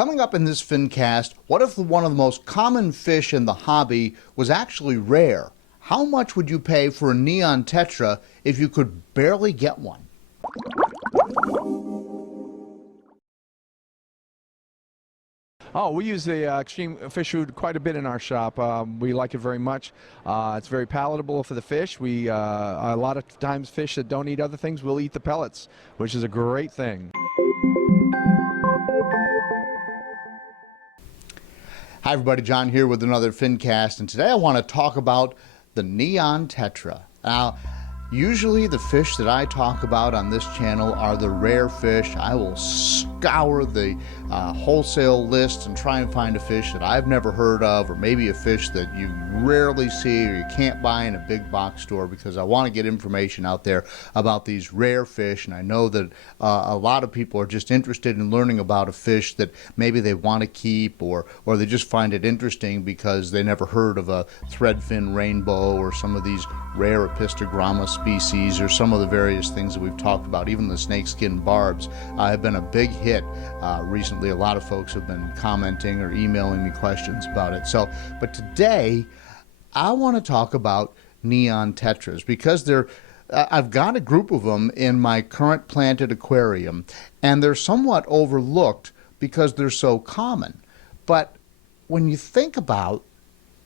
Coming up in this FinCast, what if one of the most common fish in the hobby was actually rare? How much would you pay for a neon tetra if you could barely get one? Oh, we use the extreme fish food quite a bit in our shop. We like it very much. It's very palatable for the fish. We a lot of times fish that don't eat other things will eat the pellets, which is a great thing. Hi everybody, John here with another FinCast, and today I want to talk about the neon tetra. Now, usually the fish that I talk about on this channel are the rare fish. I will scour the wholesale list and try and find a fish that I've never heard of, or maybe a fish that you rarely see or you can't buy in a big box store, because I want to get information out there about these rare fish. And I know that a lot of people are just interested in learning about a fish that maybe they want to keep, or they just find it interesting because they never heard of a threadfin rainbow or some of these rare Apistogramma species, or some of the various things that we've talked about. Even the snakeskin barbs have been a big hit recently. A lot of folks have been commenting or emailing me questions about it. But today I want to talk about neon tetras, because I've got a group of them in my current planted aquarium, and they're somewhat overlooked because they're so common. But when you think about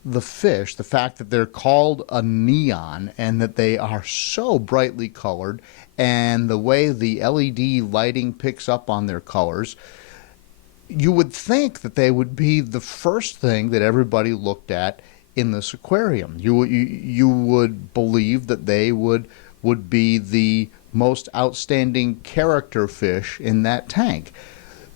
the fish, the fact that they're called a neon and that they are so brightly colored, and the way the LED lighting picks up on their colors, you would think that they would be the first thing that everybody looked at in this aquarium. You would believe that they would be the most outstanding character fish in that tank.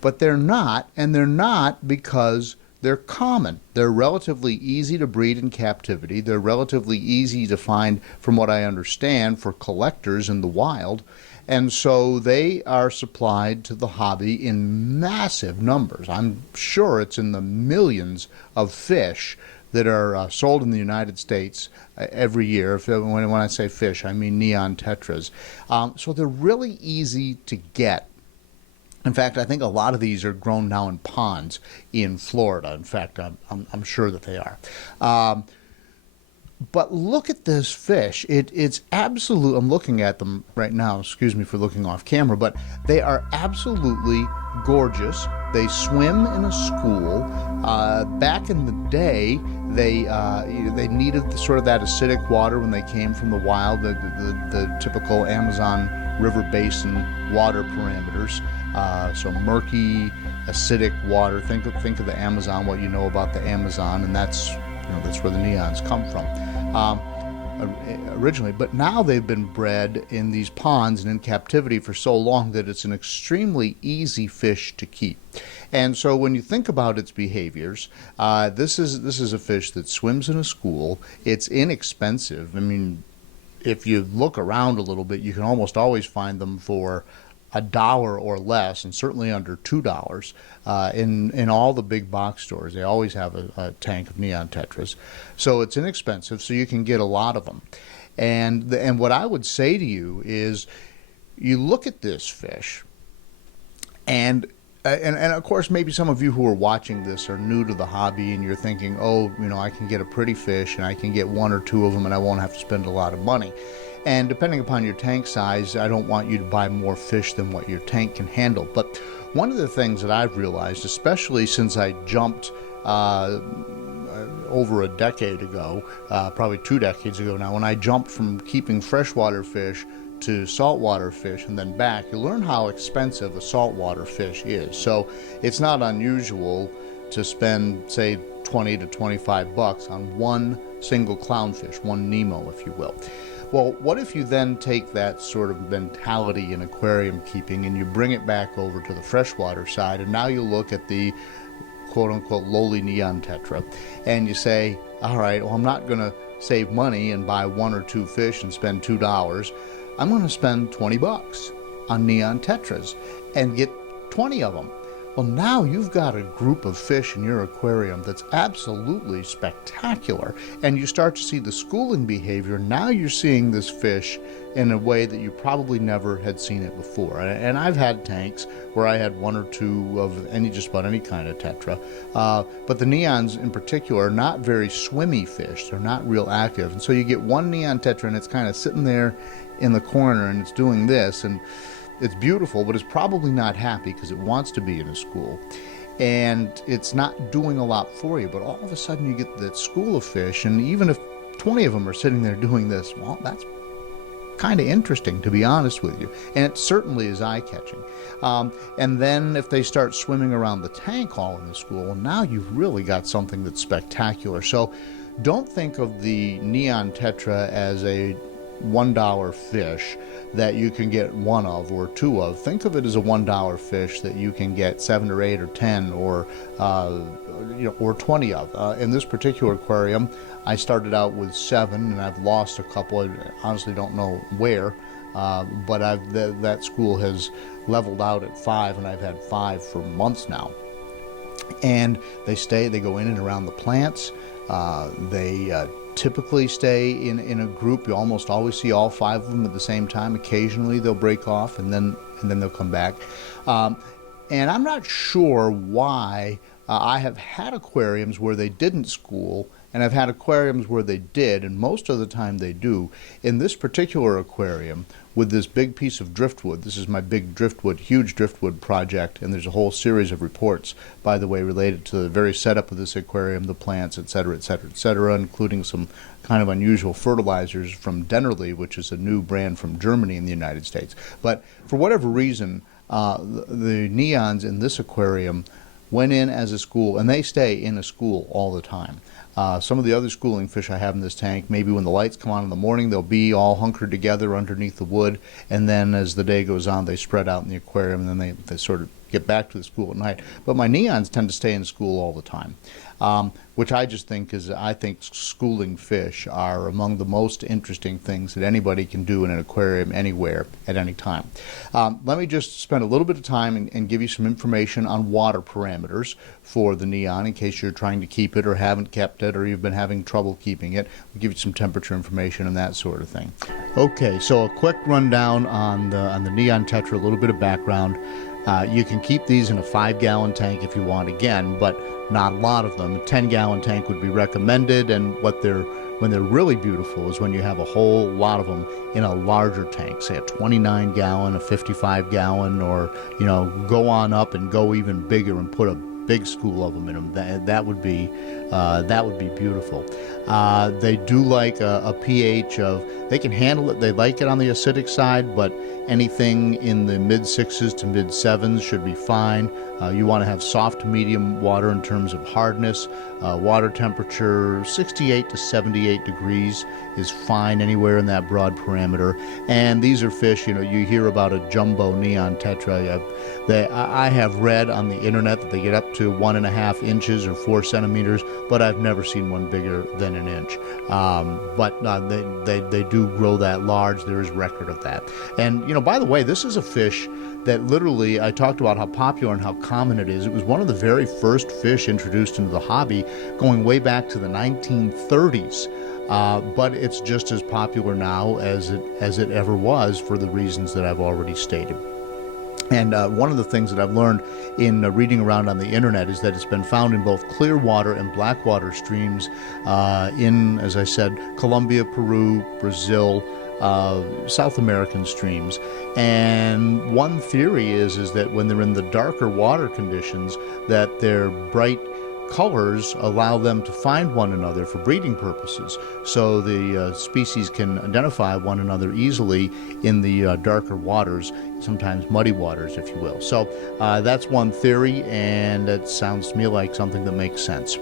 But they're not, and they're not because they're common. They're relatively easy to breed in captivity. They're relatively easy to find, from what I understand, for collectors in the wild. And so they are supplied to the hobby in massive numbers. I'm sure it's in the millions of fish that are sold in the United States every year. When I say fish, I mean neon tetras. So they're really easy to get. In fact, I think a lot of these are grown now in ponds in Florida. In fact, I'm sure that they are. But look at this fish. It's absolute. I'm looking at them right now. Excuse me for looking off camera, but they are absolutely gorgeous. They swim in a school. Back in the day, they needed sort of that acidic water when they came from the wild, the typical Amazon River Basin water parameters. So murky, acidic water. Think of the Amazon, what you know about the Amazon, and that's where the neons come from originally. But now they've been bred in these ponds and in captivity for so long that it's an extremely easy fish to keep. And so when you think about its behaviors, this is a fish that swims in a school. It's inexpensive. I mean, if you look around a little bit, you can almost always find them for $1 or less, and certainly under $2 in all the big box stores. They always have a tank of neon tetras, so it's inexpensive, so you can get a lot of them. And what I would say to you is, you look at this fish, and of course, maybe some of you who are watching this are new to the hobby, and you're thinking, oh, I can get a pretty fish and I can get one or two of them and I won't have to spend a lot of money. And depending upon your tank size, I don't want you to buy more fish than what your tank can handle. But one of the things that I've realized, especially since I jumped over a decade ago, probably 2 decades ago now, when I jumped from keeping freshwater fish to saltwater fish and then back, you learn how expensive a saltwater fish is. So it's not unusual to spend, say, 20 to 25 bucks on one single clownfish, one Nemo, if you will. Well, what if you then take that sort of mentality in aquarium keeping and you bring it back over to the freshwater side, and now you look at the quote-unquote lowly neon tetra, and you say, all right, well, I'm not going to save money and buy 1 or 2 fish and spend $2. I'm going to spend 20 bucks on neon tetras and get 20 of them. Well, now you've got a group of fish in your aquarium that's absolutely spectacular, and you start to see the schooling behavior. Now you're seeing this fish in a way that you probably never had seen it before. And I've had tanks where I had one or two of just about any kind of tetra, but the neons in particular are not very swimmy fish. They're not real active, and so you get one neon tetra and it's kind of sitting there in the corner and it's doing this, and it's beautiful, but it's probably not happy because it wants to be in a school. And it's not doing a lot for you, but all of a sudden you get that school of fish, and even if 20 of them are sitting there doing this, well, that's kind of interesting, to be honest with you. And it certainly is eye-catching. And then if they start swimming around the tank all in the school, well, now you've really got something that's spectacular. So don't think of the neon tetra as a $1 fish that you can get one of or two of. Think of it as a $1 fish that you can get 7 or 8 or 10 or 20 of. In this particular aquarium, I started out with 7 and I've lost a couple. I honestly don't know where, but that school has leveled out at 5, and I've had 5 for months now. And they go in and around the plants. They typically stay in a group. You almost always see all 5 of them at the same time. Occasionally they'll break off and then they'll come back. And I'm not sure why. I have had aquariums where they didn't school, and I've had aquariums where they did, and most of the time they do. In this particular aquarium, with this big piece of driftwood, this is my big driftwood, huge driftwood project, and there's a whole series of reports, by the way, related to the very setup of this aquarium, the plants, etc., etc., etc., including some kind of unusual fertilizers from Dennerli, which is a new brand from Germany in the United States. But for whatever reason, the neons in this aquarium went in as a school, and they stay in a school all the time. Some of the other schooling fish I have in this tank, maybe when the lights come on in the morning, they'll be all hunkered together underneath the wood, and then as the day goes on, they spread out in the aquarium, and then they sort of get back to the school at night. But my neons tend to stay in school all the time, which I just think I think schooling fish are among the most interesting things that anybody can do in an aquarium anywhere at any time. Let me just spend a little bit of time and give you some information on water parameters for the neon in case you're trying to keep it or haven't kept it or you've been having trouble keeping it. We'll give you some temperature information and that sort of thing. Okay, so a quick rundown on the neon tetra, a little bit of background. You can keep these in a 5-gallon tank if you want, again, but not a lot of them. A 10-gallon tank would be recommended, and when they're really beautiful is when you have a whole lot of them in a larger tank, say a 29-gallon, a 55-gallon, or go on up and go even bigger and put a big school of them in them. That would be beautiful. They do like a pH of, they can handle it, they like it on the acidic side, but anything in the mid-6s to mid-7s should be fine. You want to have soft to medium water in terms of hardness. Water temperature 68 to 78 degrees is fine anywhere in that broad parameter. And these are fish, you hear about a jumbo neon tetra. I have read on the internet that they get up to 1.5 inches or 4 centimeters, but I've never seen one bigger than an inch. But they do grow that large. There is record of that. And by the way, this is a fish that literally, I talked about how popular and how common it is. It was one of the very first fish introduced into the hobby going way back to the 1930s. But it's just as popular now as it ever was for the reasons that I've already stated. And one of the things that I've learned in reading around on the internet is that it's been found in both clear water and black water streams in, as I said, Colombia, Peru, Brazil, South American streams. And one theory is that when they're in the darker water conditions, that their bright colors allow them to find one another for breeding purposes. So the species can identify one another easily in the darker waters, sometimes muddy waters, if you will. So that's one theory, and it sounds to me like something that makes sense.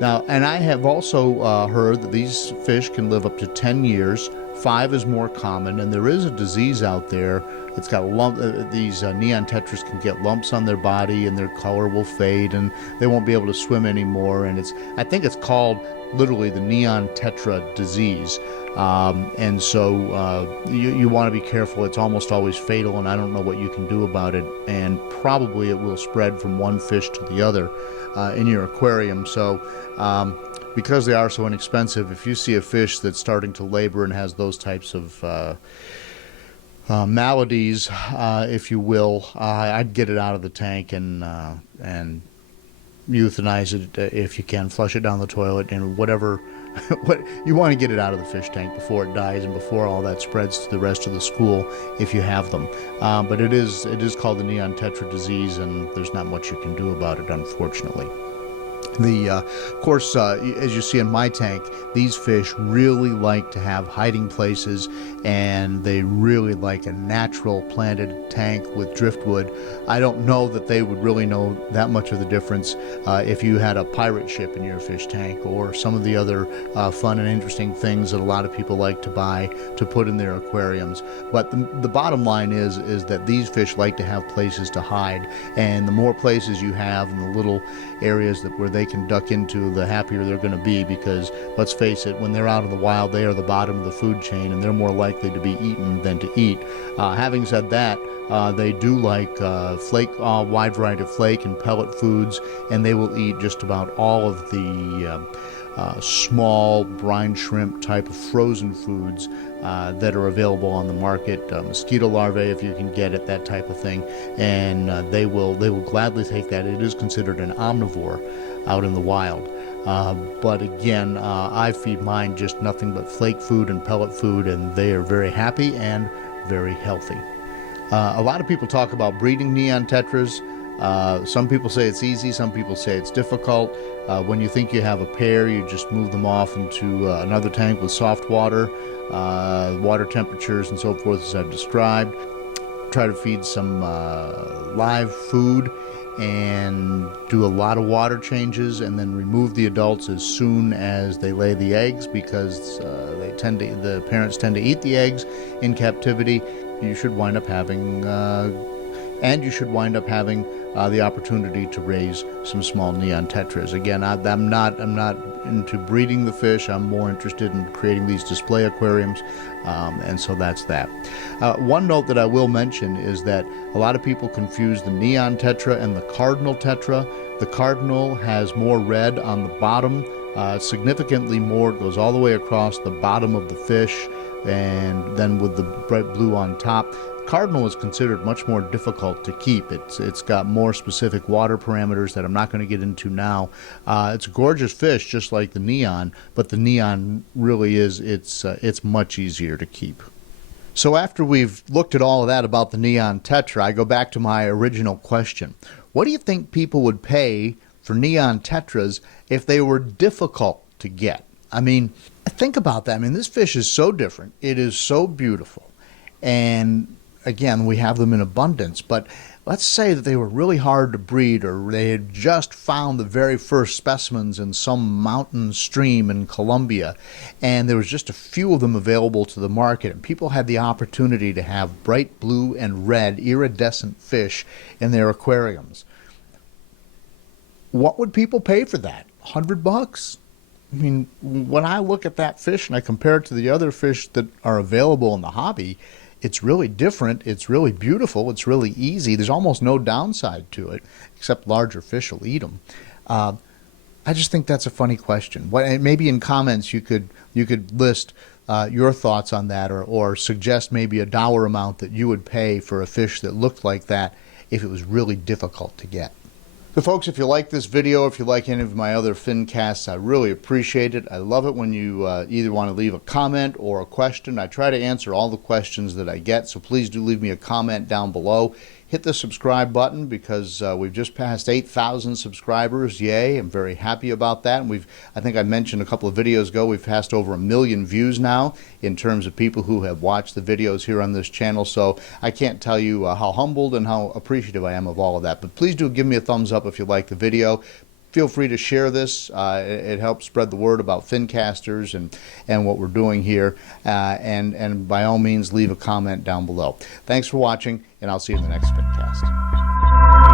Now, and I have also heard that these fish can live up to 10 years 5 is more common, and there is a disease out there. It's got a lump. These neon tetras can get lumps on their body, and their color will fade, and they won't be able to swim anymore. And I think it's called literally the neon tetra disease. And so you want to be careful. It's almost always fatal, and I don't know what you can do about it. And probably it will spread from one fish to the other in your aquarium. So because they are so inexpensive, if you see a fish that's starting to labor and has those types of maladies, if you will, I'd get it out of the tank and euthanize it if you can. Flush it down the toilet and whatever. What you want to get it out of the fish tank before it dies and before all that spreads to the rest of the school if you have them. But it is called the neon tetra disease, and there's not much you can do about it, unfortunately. Of course, as you see in my tank, these fish really like to have hiding places, and they really like a natural planted tank with driftwood. I don't know that they would really know that much of the difference if you had a pirate ship in your fish tank, or some of the other fun and interesting things that a lot of people like to buy to put in their aquariums. But the bottom line is that these fish like to have places to hide, and the more places you have in the little areas where they can duck into, the happier they're going to be, because let's face it, when they're out in the wild, they are the bottom of the food chain, and they're more likely to be eaten than to eat. Having said that, they do like wide variety of flake and pellet foods, and they will eat just about all of the small brine shrimp type of frozen foods that are available on the market, mosquito larvae if you can get it, that type of thing, and they will gladly take that. It is considered an omnivore out in the wild. But again, I feed mine just nothing but flake food and pellet food, and they are very happy and very healthy. A lot of people talk about breeding neon tetras. Some people say it's easy, some people say it's difficult. When you think you have a pair, you just move them off into another tank with soft water, water temperatures and so forth as I've described. Try to feed some live food and do a lot of water changes, and then remove the adults as soon as they lay the eggs, because the parents tend to eat the eggs in captivity. You should wind up having the opportunity to raise some small neon tetras. Again, I'm not into breeding the fish. I'm more interested in creating these display aquariums, and so that's that. One note that I will mention is that a lot of people confuse the neon tetra and the cardinal tetra. The cardinal has more red on the bottom, significantly more. It goes all the way across the bottom of the fish, and then with the bright blue on top. Cardinal is considered much more difficult to keep. It's got more specific water parameters that I'm not going to get into now. It's a gorgeous fish, just like the neon, but the neon really is, it's much easier to keep. So after we've looked at all of that about the neon tetra, I go back to my original question. What do you think people would pay for neon tetras if they were difficult to get? I mean, think about that. I mean, this fish is so different. It is so beautiful. And again, we have them in abundance, but let's say that they were really hard to breed, or they had just found the very first specimens in some mountain stream in Colombia, and there was just a few of them available to the market, and people had the opportunity to have bright blue and red iridescent fish in their aquariums. What would people pay for that? $100? I mean, when I look at that fish and I compare it to the other fish that are available in the hobby, it's really different, it's really beautiful, it's really easy. There's almost no downside to it, except larger fish will eat them. I just think that's a funny question. Maybe in comments you could list your thoughts on that, or suggest maybe a dollar amount that you would pay for a fish that looked like that if it was really difficult to get. So folks, if you like this video, if you like any of my other Fincasts, I really appreciate it. I love it when you either want to leave a comment or a question. I try to answer all the questions that I get, so please do leave me a comment down below. Hit the subscribe button, because we've just passed 8,000 subscribers. Yay, I'm very happy about that. And I think I mentioned a couple of videos ago, we've passed over 1 million views now in terms of people who have watched the videos here on this channel. So I can't tell you how humbled and how appreciative I am of all of that. But please do give me a thumbs up if you like the video. feel free to share this. It helps spread the word about Fincasters and what we're doing here. And by all means, leave a comment down below. Thanks for watching, and I'll see you in the next Fincast.